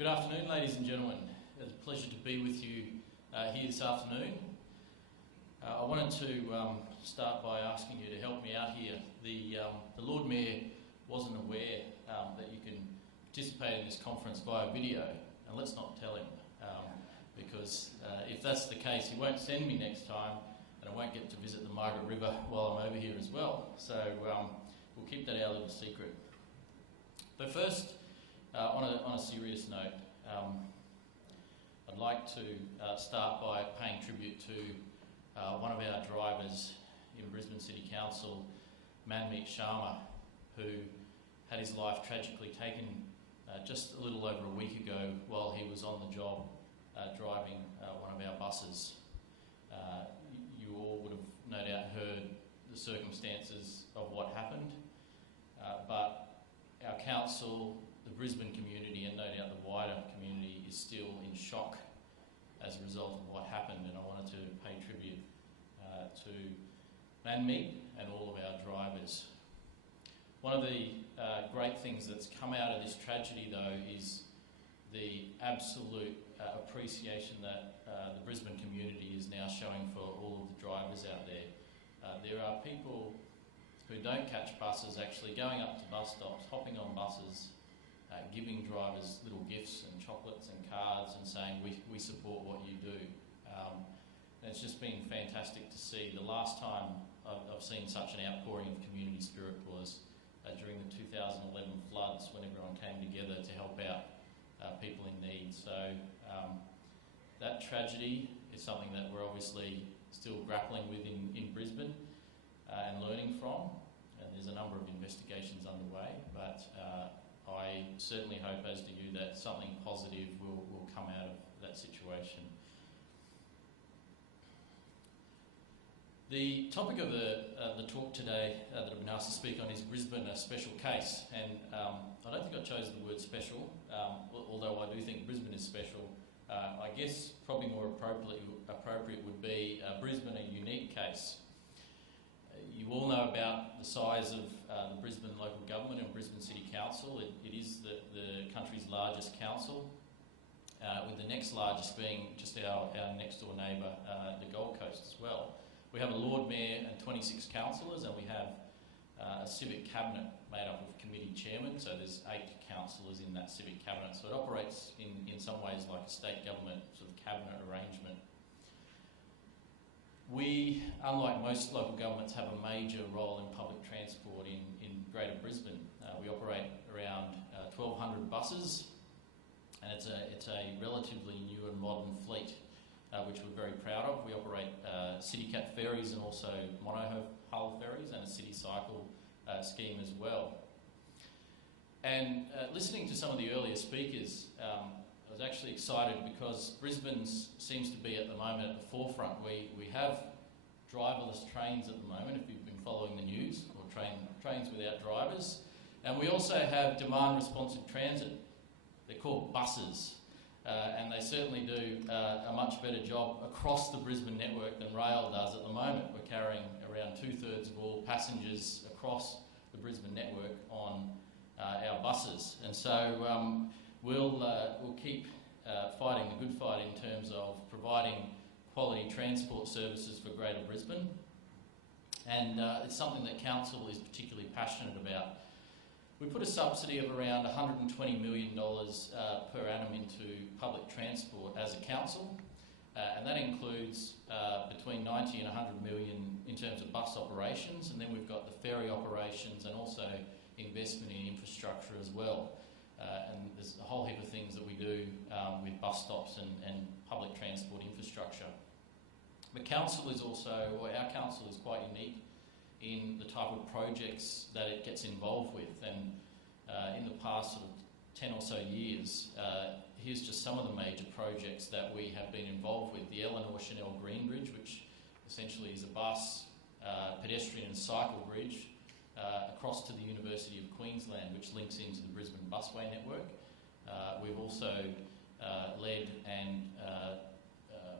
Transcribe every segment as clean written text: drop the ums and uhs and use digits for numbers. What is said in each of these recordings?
Good afternoon, ladies and gentlemen. It's a pleasure to be with you here this afternoon. I wanted to start by asking you to help me out here. The Lord Mayor wasn't aware that you can participate in this conference via video, and let's not tell him, because if that's the case, he won't send me next time, and I won't get to visit the Margaret River while I'm over here as well. So we'll keep that our little secret. But first, on a serious note, I'd like to start by paying tribute to one of our drivers in Brisbane City Council, Manmeet Sharma, who had his life tragically taken just a little over a week ago while he was on the job driving one of our buses. You all would have no doubt heard the circumstances of what happened, but our council, the Brisbane community, and no doubt the wider community is still in shock as a result of what happened, and I wanted to pay tribute to Manmeet and all of our drivers. One of the great things that's come out of this tragedy, though, is the absolute appreciation that the Brisbane community is now showing for all of the drivers out there. There are people who don't catch buses actually going up to bus stops, hopping on buses, giving drivers little gifts and chocolates and cards and saying, we support what you do. And it's just been fantastic to see. The last time I've seen such an outpouring of community spirit was during the 2011 floods, when everyone came together to help out people in need. So that tragedy is something that we're obviously still grappling with in Brisbane and learning from. And there's a number of investigations underway, but I certainly hope, as do you, that something positive will come out of that situation. The topic of the talk today that I've been asked to speak on is Brisbane, a special case. And I don't think I chose the word special, although I do think Brisbane is special. I guess probably more appropriate would be Brisbane, a unique case. You all know about the size of the Brisbane local government and Brisbane City Council. It is the country's largest council, with the next largest being just our next door neighbour, the Gold Coast as well. We have a Lord Mayor and 26 councillors, and we have a civic cabinet made up of committee chairmen, so there's 8 councillors in that civic cabinet. So it operates in some ways like a state government sort of cabinet arrangement. We, unlike most local governments, have a major role in public transport in Greater Brisbane. We operate around 1,200 buses, and it's a relatively new and modern fleet, which we're very proud of. We operate CityCat ferries and also monohull ferries, and a city cycle scheme as well. And listening to some of the earlier speakers, I was actually excited because Brisbane seems to be at the moment at the forefront. We have driverless trains at the moment, if you've been following the news, or trains without drivers. And we also have demand responsive transit. They're called buses. And they certainly do a much better job across the Brisbane network than rail does at the moment. We're carrying around 2/3 of all passengers across the Brisbane network on our buses. And so we'll keep fighting the good fight in terms of providing quality transport services for Greater Brisbane. And it's something that Council is particularly passionate about. We put a subsidy of around $120 million per annum into public transport as a council, and that includes between 90 and 100 million in terms of bus operations, and then we've got the ferry operations and also investment in infrastructure as well. And there's a whole heap of things that we do with bus stops and public transport infrastructure. But council is also, or our council is quite unique in the type of projects that it gets involved with. And in the past sort of 10 or so years, here's just some of the major projects that we have been involved with. The Eleanor Chanel Green Bridge, which essentially is a bus, pedestrian and cycle bridge across to the University of Queensland, which links into the Brisbane busway network. We've also led and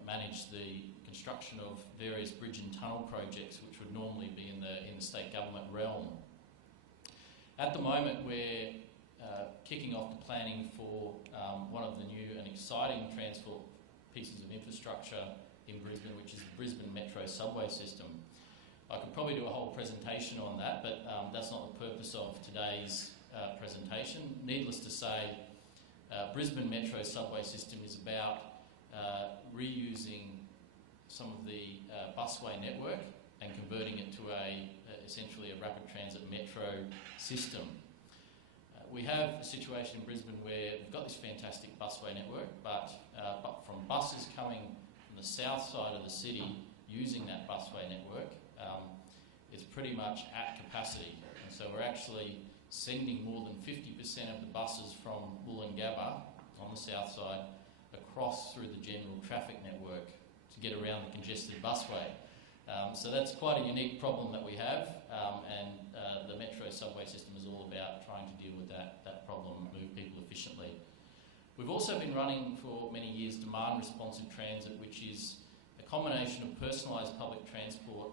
managed the construction of various bridge and tunnel projects, which would normally be in the state government realm. At the moment, we're kicking off the planning for one of the new and exciting transport pieces of infrastructure in Brisbane, which is the Brisbane Metro subway system. I could probably do a whole presentation on that, but that's not the purpose of today's presentation. Needless to say, Brisbane Metro subway system is about reusing some of the busway network and converting it to essentially a rapid transit metro system. We have a situation in Brisbane where we've got this fantastic busway network, but from buses coming from the south side of the city using that busway network, it's pretty much at capacity. And so we're actually sending more than 50% of the buses from Woolloongabba on the south side across through the general traffic network to get around the congested busway. So that's quite a unique problem that we have, and the metro subway system is all about trying to deal with that problem, move people efficiently. We've also been running for many years demand responsive transit, which is a combination of personalised public transport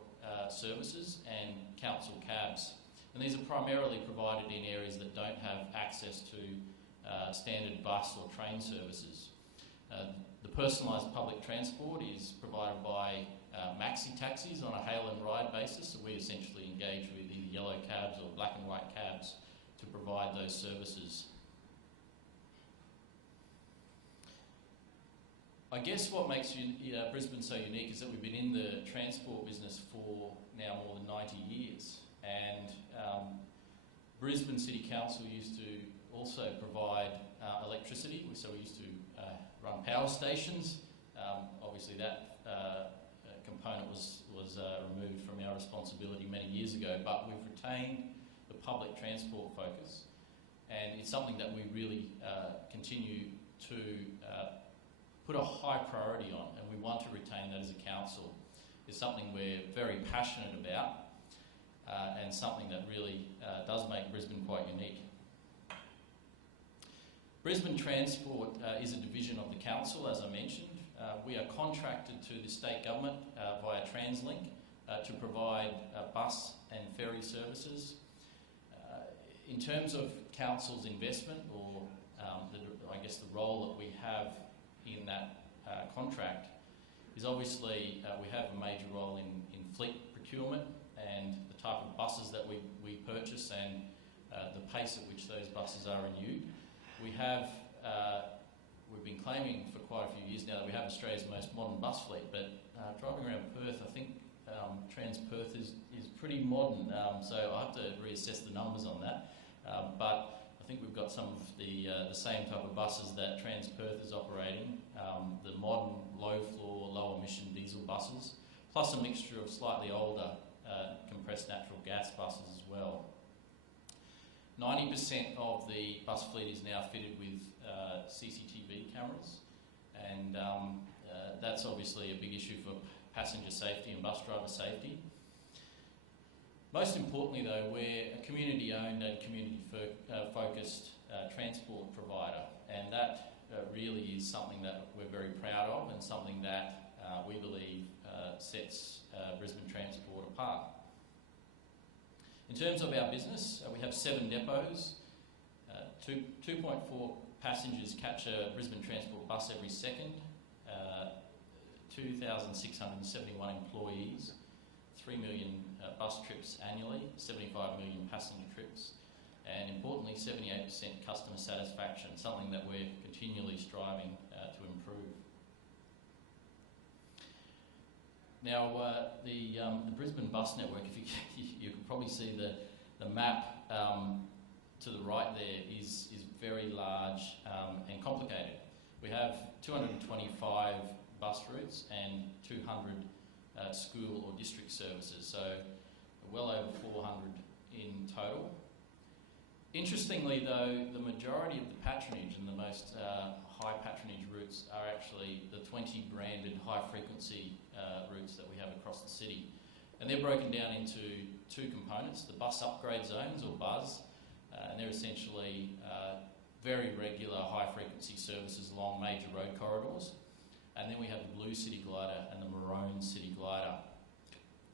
services and council cabs. And these are primarily provided in areas that don't have access to standard bus or train services. The personalised public transport is provided by maxi taxis on a hail and ride basis, so we essentially engage with either yellow cabs or black and white cabs to provide those services. I guess what makes Brisbane so unique is that we've been in the transport business for now more than 90 years, and Brisbane City Council used to also provide electricity, so we used to run power stations. Obviously that component was removed from our responsibility many years ago, but we've retained the public transport focus, and it's something that we really continue to put a high priority on, and we want to retain that as a council. It's something we're very passionate about, and something that really does make Brisbane quite unique. Brisbane Transport is a division of the council, as I mentioned. We are contracted to the state government via TransLink to provide bus and ferry services. In terms of council's investment, or I guess the role that we have in that contract, is obviously we have a major role in fleet procurement and the type of buses that we purchase and the pace at which those buses are renewed. We've been claiming for quite a few years now that we have Australia's most modern bus fleet, but driving around Perth, I think Trans-Perth is pretty modern, so I'll have to reassess the numbers on that. But I think we've got some of the same type of buses that Trans-Perth is operating, the modern low-floor, low-emission diesel buses, plus a mixture of slightly older compressed natural gas buses as well. 90% of the bus fleet is now fitted with CCTV cameras, and that's obviously a big issue for passenger safety and bus driver safety. Most importantly though, we're a community-owned and community-focused transport provider, and that really is something that we're very proud of and something that we believe sets Brisbane Transport apart. In terms of our business, we have 7 depots. 2.4 passengers catch a Brisbane Transport bus every second. 2,671 employees. 3 million bus trips annually. 75 million passenger trips. And importantly, 78% customer satisfaction, something that we're continually striving to improve. Now, the Brisbane bus network, if you could probably see the map to the right there is very large and complicated. We have 225 bus routes and 200 school or district services, so well over 400 in total. Interestingly though, the majority of the patronage and the most high patronage routes are actually the 20 branded high frequency routes that we have across the city. And they're broken down into 2 components: the bus upgrade zones, or BUZ, and they're essentially very regular high frequency services along major road corridors. And then we have the Blue City Glider and the Maroon City Glider,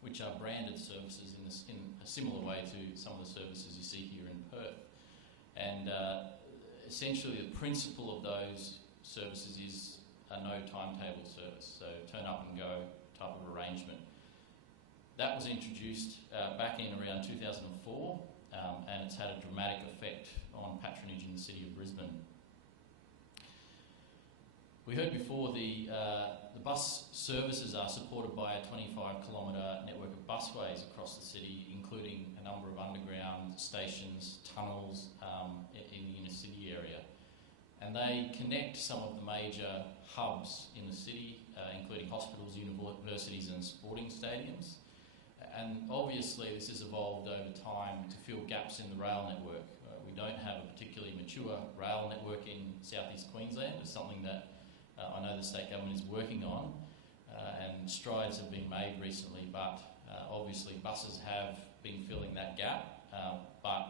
which are branded services in a similar way to some of the services you see here in Perth. And and essentially the principle of those services is a no timetable service, so turn up and go type of arrangement. That was introduced back in around 2004, and it's had a dramatic effect on patronage in the City of Brisbane. We heard before the bus services are supported by a 25-kilometre network of busways across the city, including a number of underground stations, tunnels in the inner city area. And they connect some of the major hubs in the city, including hospitals, universities and sporting stadiums. And obviously this has evolved over time to fill gaps in the rail network. We don't have a particularly mature rail network in southeast Queensland. It's something that I know the state government is working on, and strides have been made recently, but obviously buses have been filling that gap, but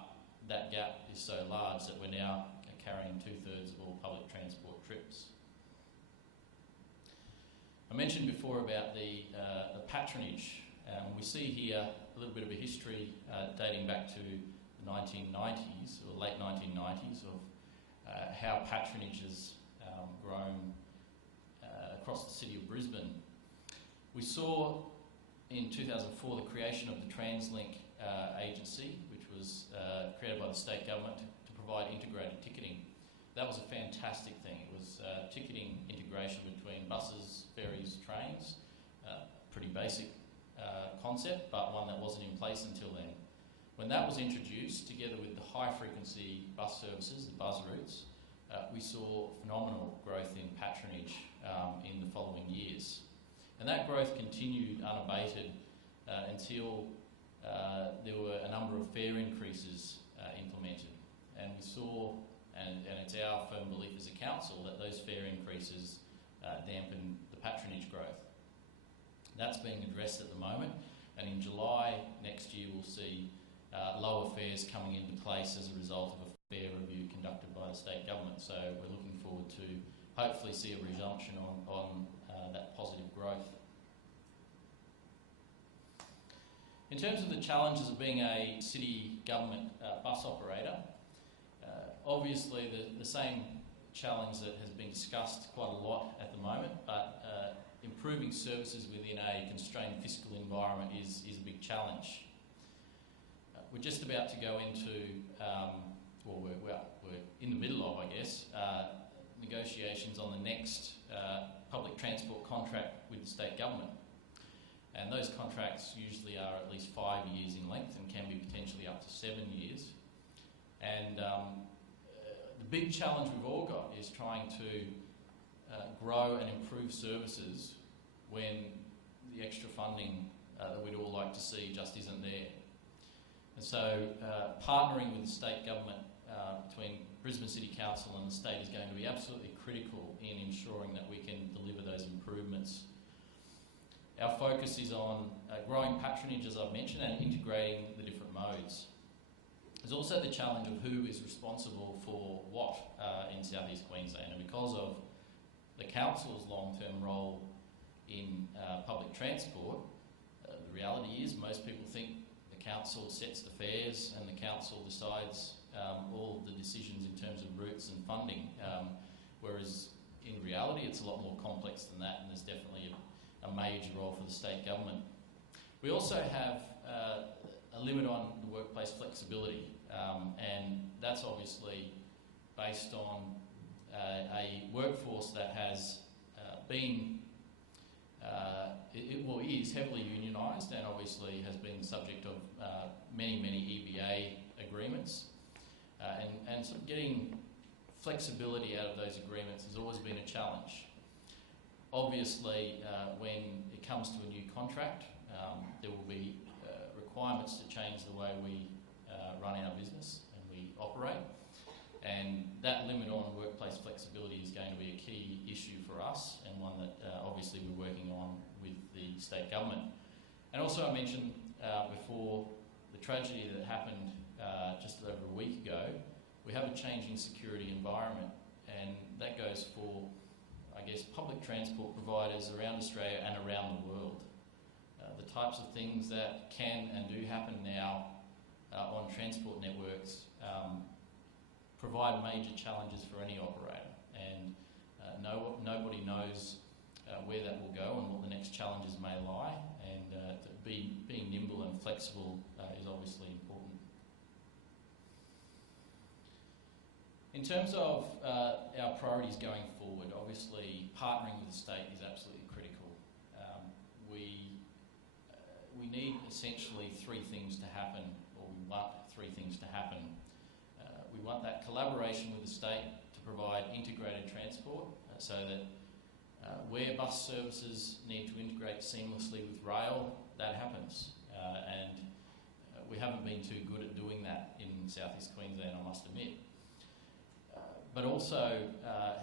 that gap is so large that we're now carrying 2/3 of all public transport trips. I mentioned before about the patronage. We see here a little bit of a history dating back to the 1990s or late 1990s of how patronage has grown across the City of Brisbane. We saw in 2004 the creation of the TransLink agency, which was created by the state government to provide integrated ticketing. That was a fantastic thing. It was ticketing integration between buses, ferries, trains. Pretty basic concept, but one that wasn't in place until then. When that was introduced, together with the high-frequency bus services, the buzz routes, we saw phenomenal growth in patronage in the following years. And that growth continued unabated until there were a number of fare increases implemented. And we saw, and it's our firm belief as a council, that those fare increases dampened the patronage growth. That's being addressed at the moment, and in July next year we'll see lower fares coming into place as a result of a fare review conducted by the state government. So we're looking forward to hopefully see a resumption on that positive growth. In terms of the challenges of being a city government bus operator, obviously the same challenge that has been discussed quite a lot at the moment, but improving services within a constrained fiscal environment is a big challenge. We're just about to go into, we're in the middle of, I guess, negotiations on the next public transport contract with the state government. And those contracts usually are at least 5 years in length and can be potentially up to 7 years. And the big challenge we've all got is trying to grow and improve services when the extra funding that we'd all like to see just isn't there. And so partnering with the state government between Brisbane City Council and the state is going to be absolutely critical in ensuring that we can deliver those improvements. Our focus is on growing patronage, as I've mentioned, and integrating the different modes. There's also the challenge of who is responsible for what in southeast Queensland, and because of the council's long-term role in public transport, the reality is most people think the council sets the fares and the council decides all of the decisions in terms of routes and funding, whereas in reality it's a lot more complex than that, and there's definitely a major role for the state government. We also have a limit on the workplace flexibility, and that's obviously based on a workforce that has been, is heavily unionised and obviously has been the subject of many EBA agreements. And sort of getting flexibility out of those agreements has always been a challenge. Obviously, when it comes to a new contract, there will be requirements to change the way we run our business and we operate. And that limit on workplace flexibility is going to be a key issue for us, and one that obviously we're working on with the state government. And also I mentioned before the tragedy that happened just over a week ago. We have a changing security environment, and that goes for, I guess, public transport providers around Australia and around the world. The types of things that can and do happen now on transport networks provide major challenges for any operator, and nobody knows where that will go and what the next challenges may lie, and being nimble and flexible is obviously important. In terms of our priorities going forward, obviously partnering with the state is absolutely critical. We need essentially three things to happen, or we want three things to happen. We want that collaboration with the state to provide integrated transport, so that where bus services need to integrate seamlessly with rail, that happens. And we haven't been too good at doing that in South East Queensland, I must admit. But also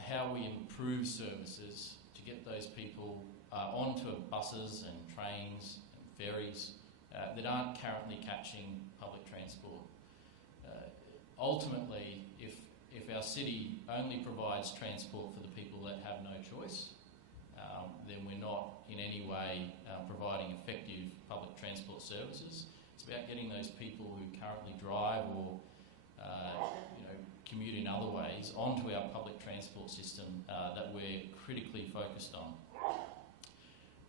how we improve services to get those people onto buses and trains and ferries that aren't currently catching public transport. Ultimately, if our city only provides transport for the people that have no choice, then we're not in any way providing effective public transport services. It's about getting those people who currently drive or commute in other ways onto our public transport system that we're critically focused on.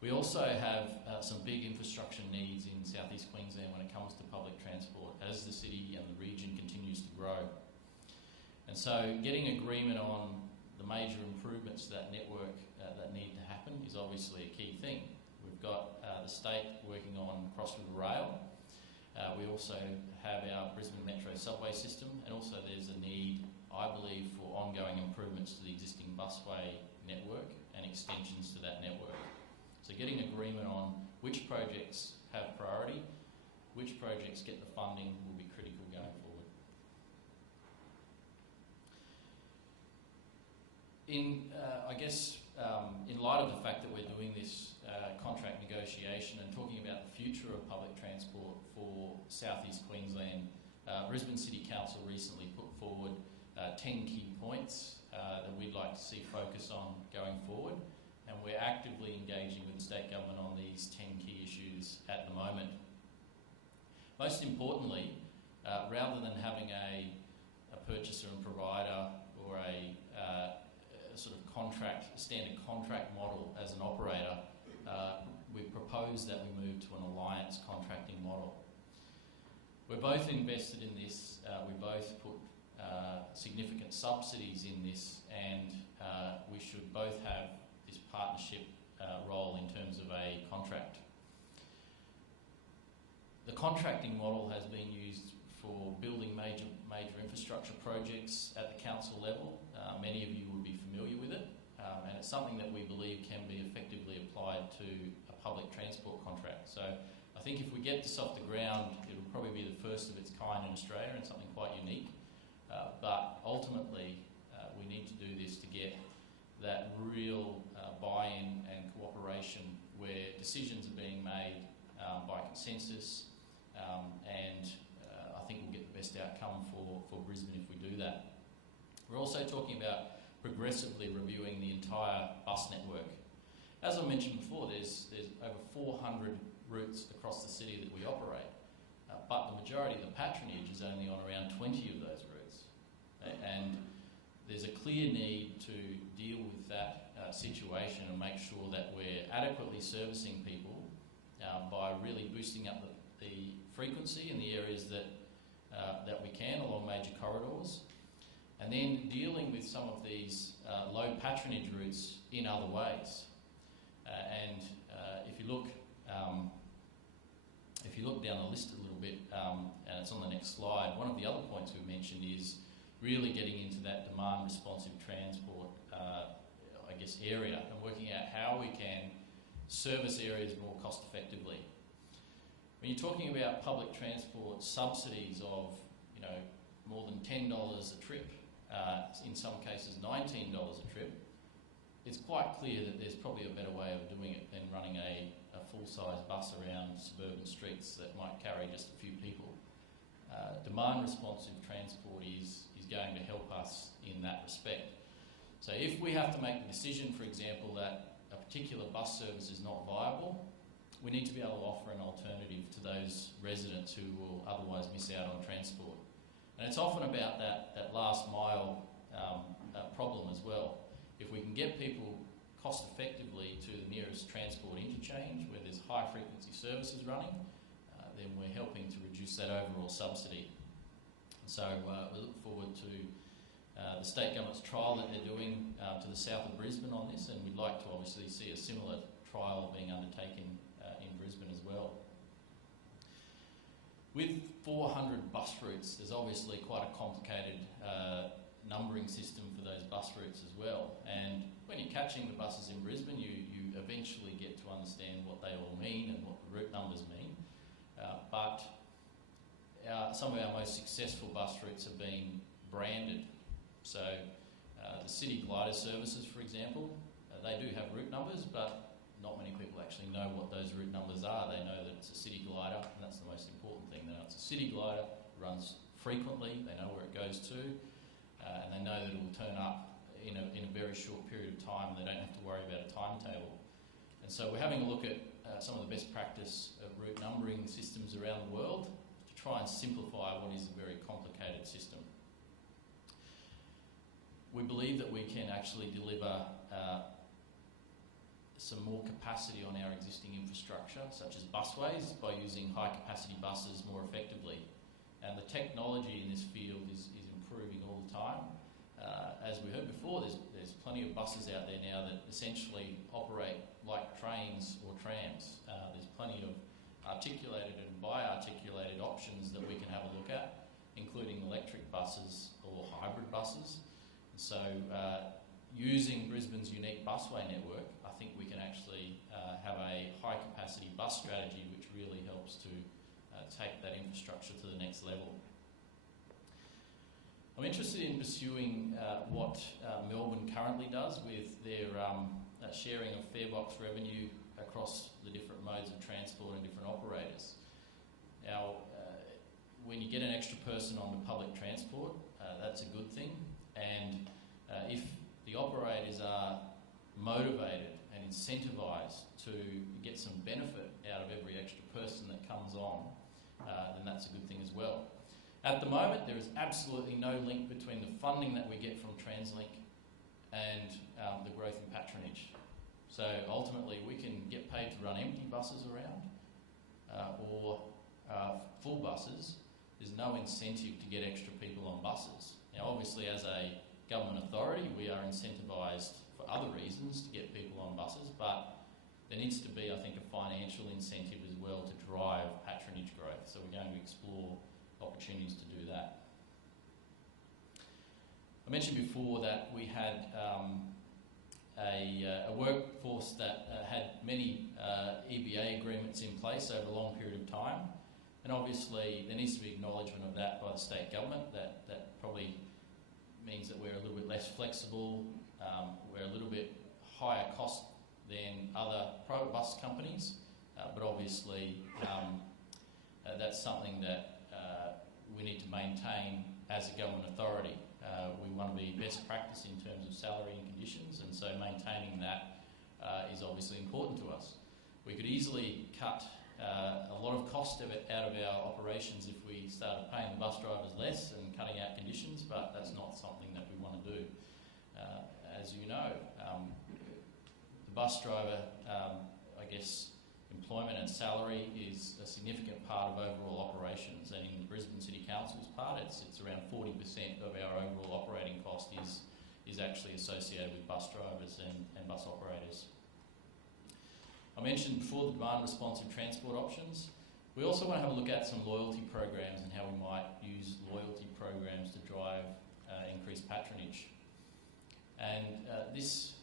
We also have some big infrastructure needs in South East Queensland when it comes to public transport as the city and the region continues to grow. And so getting agreement on the major improvements to that network that need to happen is obviously a key thing. We've got the state working on Cross River Rail. We also have our Brisbane Metro subway system, and also there's a need, I believe, for ongoing improvements to the existing busway network and extensions to that network. So getting agreement on which projects have priority, which projects get the funding will be critical going forward. In light of the fact that we're doing this contract negotiation and talking about the future of public transport for South East Queensland, Brisbane City Council recently put forward 10 key points that we'd like to see focus on going forward, and we're actively engaging with the state government on these 10 key issues at the moment. Most importantly, rather than having a purchaser and provider or a sort of standard contract model as an operator, we propose that we move to an alliance contracting model. We're both invested in this, we both put significant subsidies in this, and we should both have this partnership role in terms of a contract. The contracting model has been used for building major infrastructure projects at the council level. Many of you would be familiar with it, and it's something that we believe can be effectively applied to a public transport contract. So I think if we get this off the ground, it'll probably be the first of its kind in Australia and something quite unique. But ultimately, we need to do this to get that real buy-in and cooperation where decisions are being made by consensus, and I think we'll get the best outcome for Brisbane if we do that. We're also talking about progressively reviewing the entire bus network. As I mentioned before, there's over 400 routes across the city that we operate, but the majority of the patronage is only on around 20 of those routes. And there's a clear need to deal with that situation and make sure that we're adequately servicing people by really boosting up the frequency in the areas that we can along major corridors, and then dealing with some of these low patronage routes in other ways. And if you look down the list a little bit, and it's on the next slide, one of the other points we mentioned is really getting into that demand responsive transport area and working out how we can service areas more cost effectively. When you're talking about public transport subsidies of more than $10 a trip, in some cases $19 a trip, it's quite clear that there's probably a better way of doing it than running a full-size bus around suburban streets that might carry just a few people. Demand responsive transport is going to help us in that respect. So if we have to make the decision, for example, that a particular bus service is not viable, we need to be able to offer an alternative to those residents who will otherwise miss out on transport. And it's often about that last mile problem as well. If we can get people cost effectively to the nearest transport interchange where there's high frequency services running, then we're helping to reduce that overall subsidy. And so we look forward to the state government's trial that they're doing to the south of Brisbane on this, and we'd like to obviously see a similar trial being undertaken in Brisbane as well. With 400 bus routes, there's obviously quite a complicated numbering system for those bus routes as well. And when you're catching the buses in Brisbane, you eventually get to understand what they all mean and what the route numbers mean. But some of our most successful bus routes have been branded. So the City Glider services, for example, they do have route numbers, but not many people actually know what those route numbers are. They know that it's a City Glider, and that's the most important thing. They know it's a City Glider, runs frequently, they know where it goes to, and they know that it will turn up in a very short period of time. They don't have to worry about a timetable. And so we're having a look at some of the best practice of route numbering systems around the world to try and simplify what is a very complicated system. We believe that we can actually deliver some more capacity on our existing infrastructure, such as busways, by using high-capacity buses more effectively. And the technology in this field is improving all the time. As we heard before, there's plenty of buses out there now that essentially operate like trains or trams. There's plenty of articulated and bi-articulated options that we can have a look at, including electric buses or hybrid buses. So using Brisbane's unique busway network, I think we can actually have a high-capacity bus strategy which really helps to take that infrastructure to the next level. I'm interested in pursuing what Melbourne currently does with their sharing of farebox revenue across the different modes of transport and different operators. Now, when you get an extra person on the public transport, that's a good thing, and if the operators are motivated and incentivised to get some benefit out of every extra person that comes on, then that's a good thing as well. At the moment, there is absolutely no link between the funding that we get from TransLink and the growth in patronage. So ultimately, we can get paid to run empty buses around or full buses. There's no incentive to get extra people on buses. Now, obviously, as a government authority, we are incentivised for other reasons to get people on buses, but there needs to be, I think, a financial incentive as well to drive patronage growth. So we're going to explore opportunities to do that. I mentioned before that we had a workforce that had many EBA agreements in place over a long period of time, and obviously there needs to be acknowledgement of that by the state government. That probably means that we're a little bit less flexible, we're a little bit higher cost than other private bus companies, but obviously that's something that we need to maintain as a government authority. We want to be best practice in terms of salary and conditions, and so maintaining that is obviously important to us. We could easily cut a lot of cost out of our operations if we started paying the bus drivers less and cutting out conditions, but that's not something that we want to do. As you know, the bus driver, I guess, employment and salary is a significant part of overall operations, and in the Brisbane City Council's part, it's around 40% of our overall operating cost is actually associated with bus drivers and bus operators. I mentioned before the demand responsive transport options. We also want to have a look at some loyalty programs and how we might use loyalty programs to drive increased patronage. And this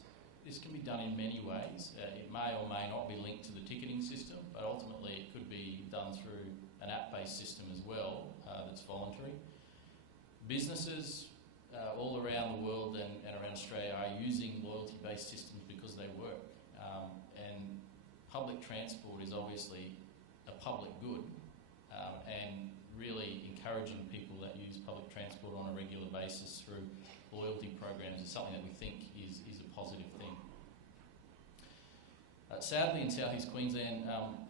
can be done in many ways. It may or may not be linked to the ticketing system, but ultimately it could be done through an app-based system as well that's voluntary. Businesses all around the world and around Australia are using loyalty-based systems because they work. And public transport is obviously a public good, and really encouraging people that use public transport on a regular basis through loyalty programs is something that we think is a positive thing. Sadly, in South East Queensland,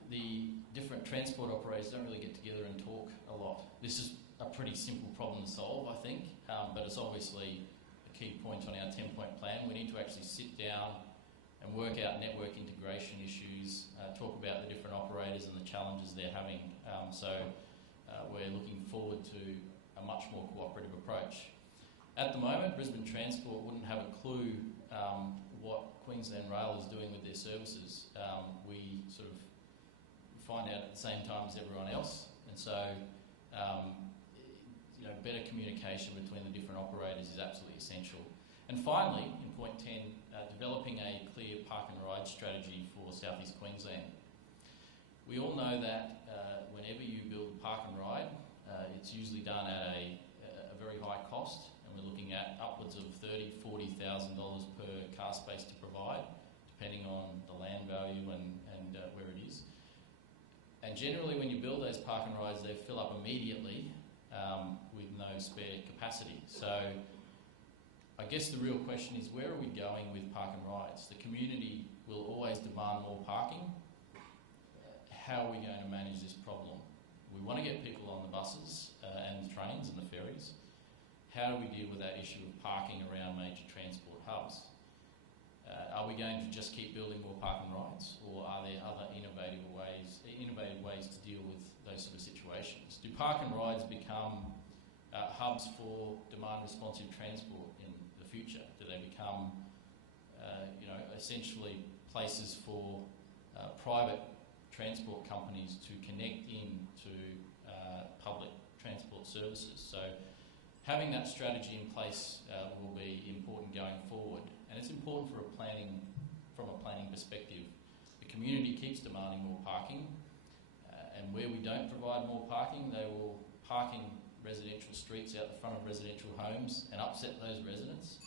the different transport operators don't really get together and talk a lot. This is a pretty simple problem to solve, I think, but it's obviously a key point on our 10-point plan. We need to actually sit down and work out network integration issues, talk about the different operators and the challenges they're having. We're looking forward to a much more cooperative approach. At the moment, Brisbane Transport wouldn't have a clue what Queensland Rail is doing with their services. We sort of find out at the same time as everyone else, and so better communication between the different operators is absolutely essential. And finally, in point 10, developing a clear park and ride strategy for South East Queensland. We all know that whenever you build park and ride, it's usually done at a very high cost, and we're looking at upwards of $30,000, $40,000 per car space to provide, depending on the land value and where it is. And generally, when you build those park and rides, they fill up immediately with no spare capacity. So I guess the real question is, where are we going with park and rides? The community will always demand more parking. How are we going to manage this problem? We want to get people on the buses and the trains and the ferries. How do we deal with that issue of parking around major transport hubs? Are we going to just keep building more park and rides, or are there other innovative ways to deal with those sort of situations? Do park and rides become hubs for demand-responsive transport in the future? Do they become, essentially places for private transport companies to connect into public transport services? So having that strategy in place will be important going forward, and it's important from a planning perspective. The community keeps demanding more parking, and where we don't provide more parking, they will park in residential streets out the front of residential homes and upset those residents,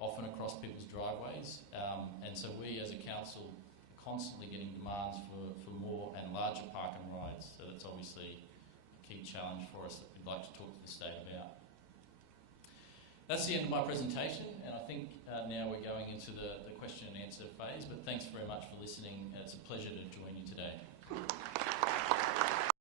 often across people's driveways. And so we as a council are constantly getting demands for more and larger park and rides. So that's obviously a key challenge for us that we'd like to talk to the state about. That's the end of my presentation, and I think now we're going into the question and answer phase, but thanks very much for listening. It's a pleasure to join you today.